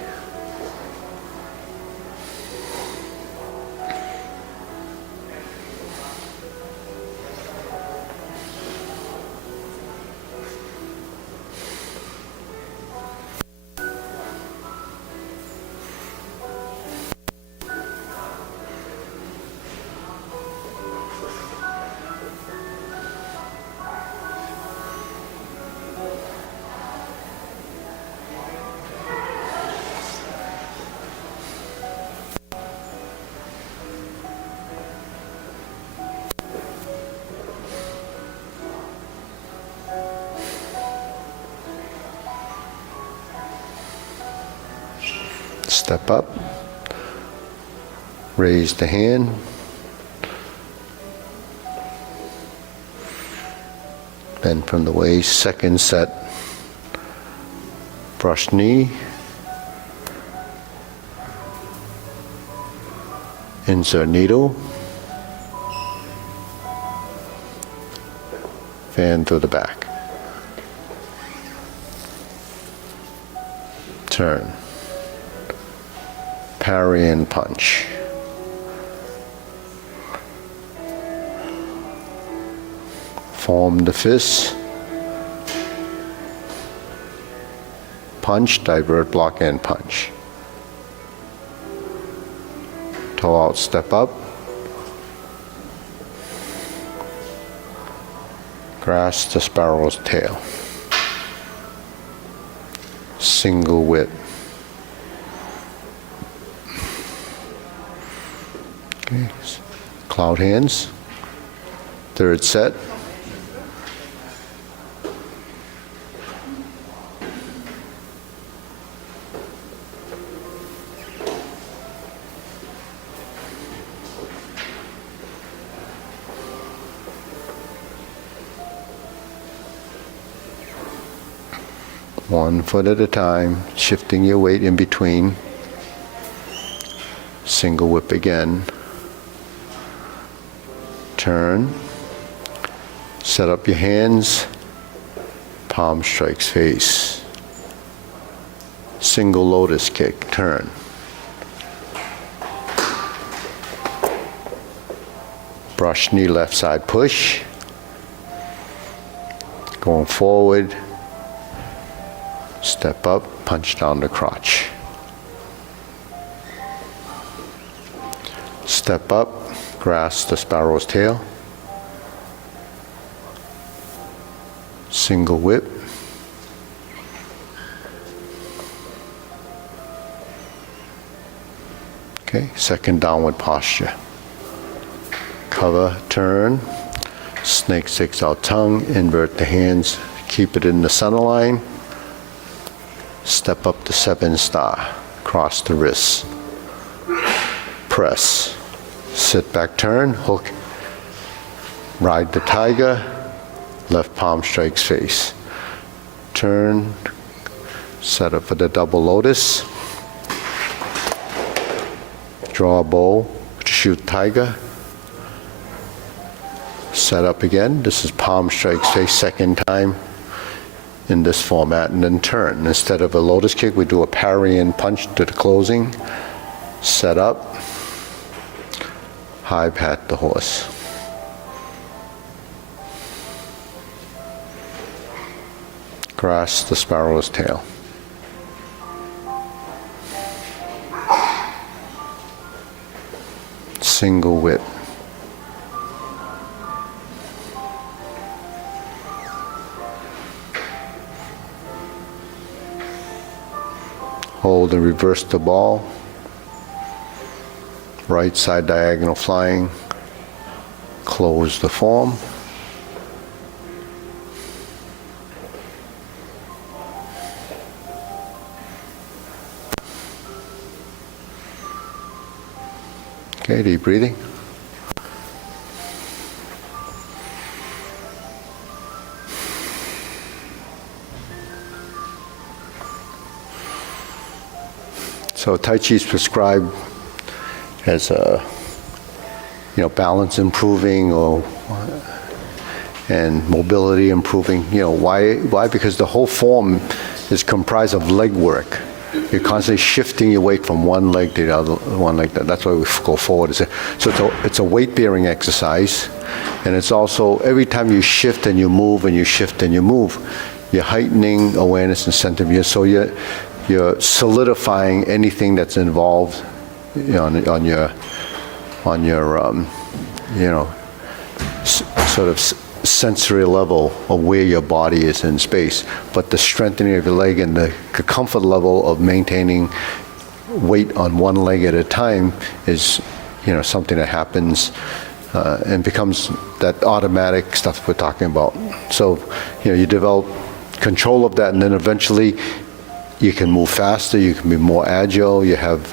Step up, raise the hand, bend from the waist. Second set, brush knee, insert needle, fan through the back, turn, parry and punch. Form the fist, punch, divert, block, and punch. Toe out, step up, grasp the sparrow's tail, single whip. Okay. Cloud hands, third set. One foot at a time, shifting your weight in between. Single whip again. Turn. Set up your hands. Palm strikes face. Single lotus kick. Turn. Brush knee, left side push. Going forward. Step up, punch down the crotch. Step up, grasp the sparrow's tail. Single whip. Okay, second downward posture. Cover, turn, snake sticks out tongue, invert the hands, keep it in the center line. Step up to 7-star, cross the wrists, press, sit back, turn, hook, ride the tiger, left palm strikes face, turn, set up for the double lotus, draw a bow to shoot tiger, set up again, this is palm strikes face second time, in this format, and then turn. Instead of a lotus kick, we do a parry and punch to the closing. Set up, high pat the horse. Grasp the sparrow's tail. Single whip. Hold and reverse the ball. Right side diagonal flying. Close the form. Okay, deep breathing. So Tai Chi is prescribed as a, balance improving and mobility improving. Why? Because the whole form is comprised of leg work. You're constantly shifting your weight from one leg to the other, one leg. That's why we go forward. So it's a weight-bearing exercise, and it's also every time you shift and you move and you shift and you move, you're heightening awareness and centering. So you're solidifying anything that's involved on your sort of sensory level of where your body is in space. But the strengthening of your leg and the comfort level of maintaining weight on one leg at a time is something that happens and becomes that automatic stuff we're talking about. So you develop control of that, and then eventually you can move faster, you can be more agile, you have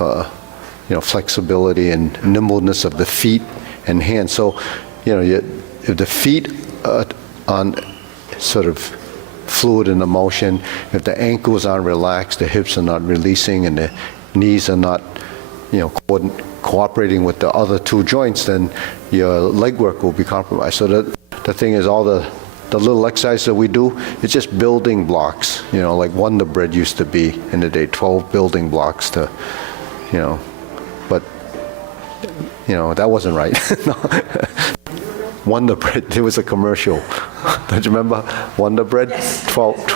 flexibility and nimbleness of the feet and hands. So, if the feet are on sort of fluid in the motion, if the ankles aren't relaxed, the hips are not releasing, and the knees are not, cooperating with the other two joints, then your leg work will be compromised. So the thing is, all the little exercises that we do, it's just building blocks, like Wonder Bread used to be in the day, 12 building blocks to, but, that wasn't right. Wonder Bread, there was a commercial. Don't you remember Wonder Bread? Yes. 12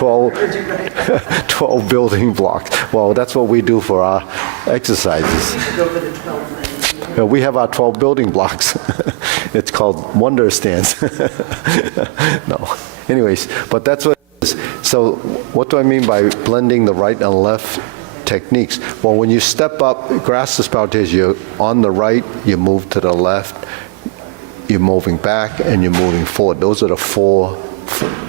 building blocks. Well, that's what we do for our exercises. We should go for the 12 things. We have our 12 building blocks. It's called Wonder Stands. No. Anyways, but that's what it is. So what do I mean by blending the right and left techniques? Well, when you step up, grasp the spoutage, you're on the right, you move to the left, you're moving back, and you're moving forward. Those are the four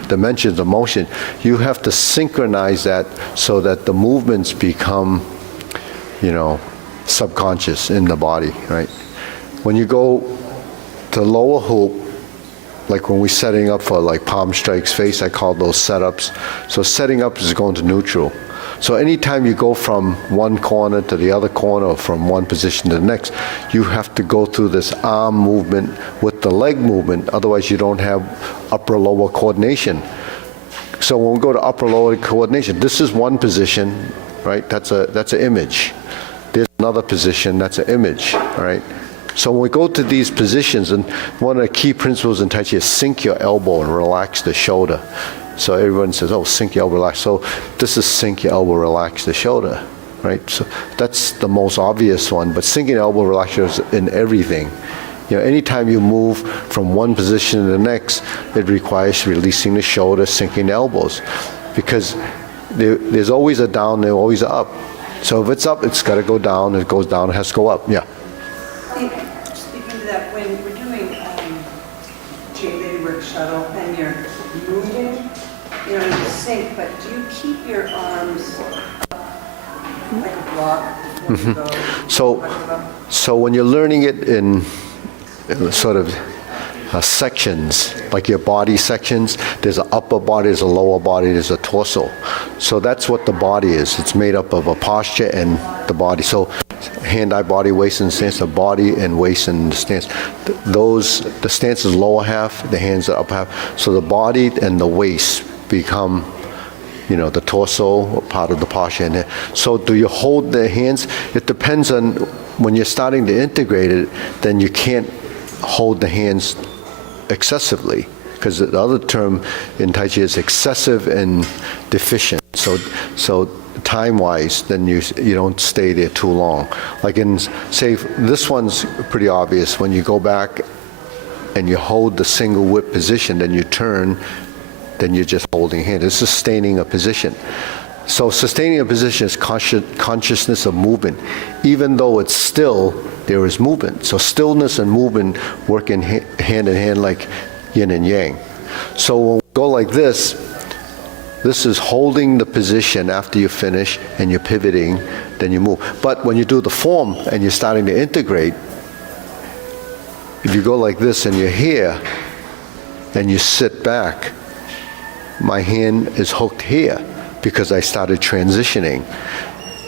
dimensions of motion. You have to synchronize that so that the movements become, subconscious in the body, right? When you go to lower hoop, like when we're setting up for like palm strikes face, I call those setups. So setting up is going to neutral. So anytime you go from one corner to the other corner, or from one position to the next, you have to go through this arm movement with the leg movement, otherwise you don't have upper-lower coordination. So when we go to upper-lower coordination, this is one position, right? That's an image. There's another position, that's an image, all right? So when we go to these positions, and one of the key principles in Tai Chi is sink your elbow and relax the shoulder. So everyone says, oh, sink your elbow, relax. So this is sink your elbow, relax the shoulder, right? So that's the most obvious one, but sinking the elbow, relax your shoulder is in everything. Anytime you move from one position to the next, it requires releasing the shoulder, sinking the elbows. Because there's always a down, there's always an up. So if it's up, it's got to go down. If it goes down, it has to go up. Yeah. Speaking to that, when we're doing J-Lady work shuttle and you're moving, you sink, but do you keep your arms up like a block when you go? So when you're learning it in sort of sections, like your body sections, there's an upper body, there's a lower body, there's a torso. So that's what the body is. It's made up of a posture and the body. So hand, eye, body, waist, and stance, the body and waist and the stance. The stance is lower half, the hands are upper half. So the body and the waist become, the torso, part of the posture. And so do you hold the hands? It depends on, when you're starting to integrate it, then you can't hold the hands excessively, because the other term in Tai Chi is excessive and deficient. So time-wise, then you don't stay there too long. Like in, say, this one's pretty obvious. When you go back and you hold the single whip position, then you turn, then you're just holding hand. It's sustaining a position. So sustaining a position is consciousness of movement. Even though it's still, there is movement. So stillness and movement work in hand in hand like yin and yang. So when we go like this is holding the position after you finish and you're pivoting, then you move. But when you do the form and you're starting to integrate, if you go like this and you're here and you sit back, my hand is hooked here because I started transitioning.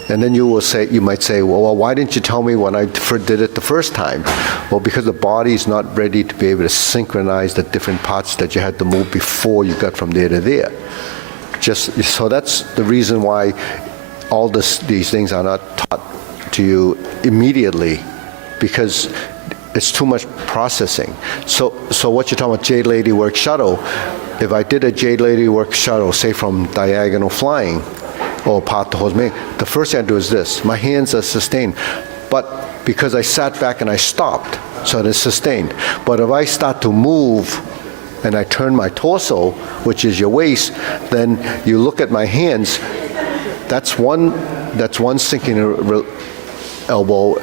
And then you might say, well, why didn't you tell me when I did it the first time? Well, because the body's not ready to be able to synchronize the different parts that you had to move before you got from there to there. So that's the reason why all these things are not taught to you immediately, because it's too much processing. So what you're talking about, Jade Lady work shuttle, if I did a Jade Lady work shuttle, say from diagonal flying, or part the hose, the first thing I do is this. My hands are sustained, but because I sat back and I stopped, so it's sustained. But if I start to move and I turn my torso, which is your waist, then you look at my hands, that's one sinking elbow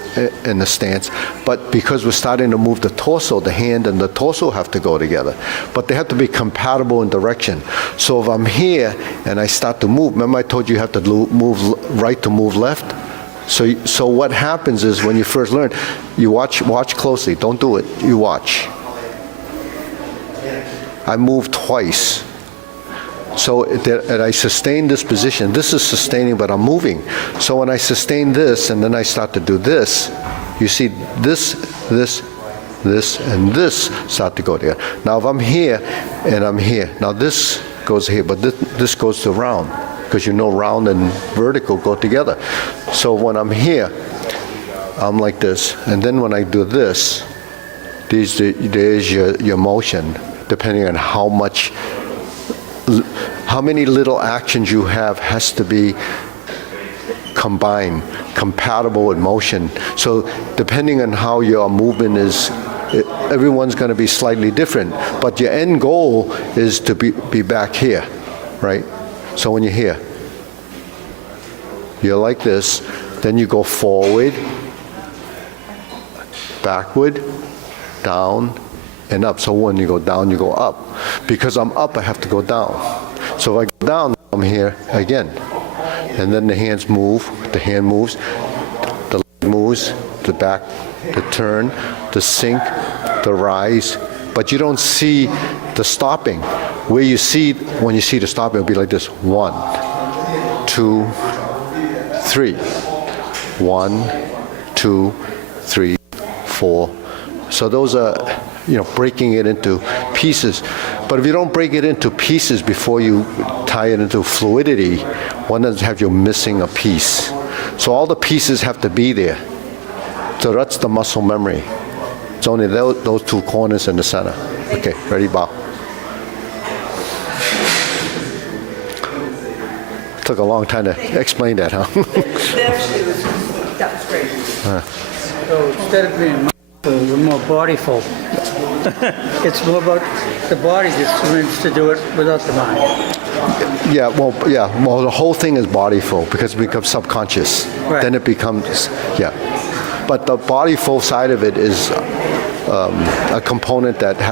in the stance. But because we're starting to move the torso, the hand and the torso have to go together. But they have to be compatible in direction. So if I'm here and I start to move, remember I told you have to move right to move left? So what happens is when you first learn, you watch closely. Don't do it. You watch. I move twice. So and I sustain this position. This is sustaining, but I'm moving. So when I sustain this and then I start to do this, you see this, and this start to go together. Now if I'm here and I'm here, now this goes here, but this goes to round, because you know round and vertical go together. So when I'm here, I'm like this, and then when I do this, there's your motion, depending on how many little actions you have has to be combined, compatible in motion. So depending on how your movement is, everyone's going to be slightly different, but your end goal is to be back here, right? So when you're here, you're like this, then you go forward, backward, down, and up. So when you go down, you go up. Because I'm up, I have to go down. So if I go down, I'm here again. And then the hands move, the hand moves, the leg moves, the back, the turn, the sink, the rise. But you don't see the stopping. Where you see, when you see the stopping, it'll be like this: 1, 2, 3. 1, 2, 3, 4. So those are, breaking it into pieces. But if you don't break it into pieces before you tie it into fluidity, one doesn't have you missing a piece. So all the pieces have to be there. So that's the muscle memory. It's only those two corners in the center. Okay, ready, bow. Took a long time to explain that, huh? That was great. So instead of being mindful, we're more bodyful. It's more about the body just learns to do it without the mind. Well, the whole thing is bodyful because it becomes subconscious. Right. Then it becomes, But the bodyful side of it is a component that has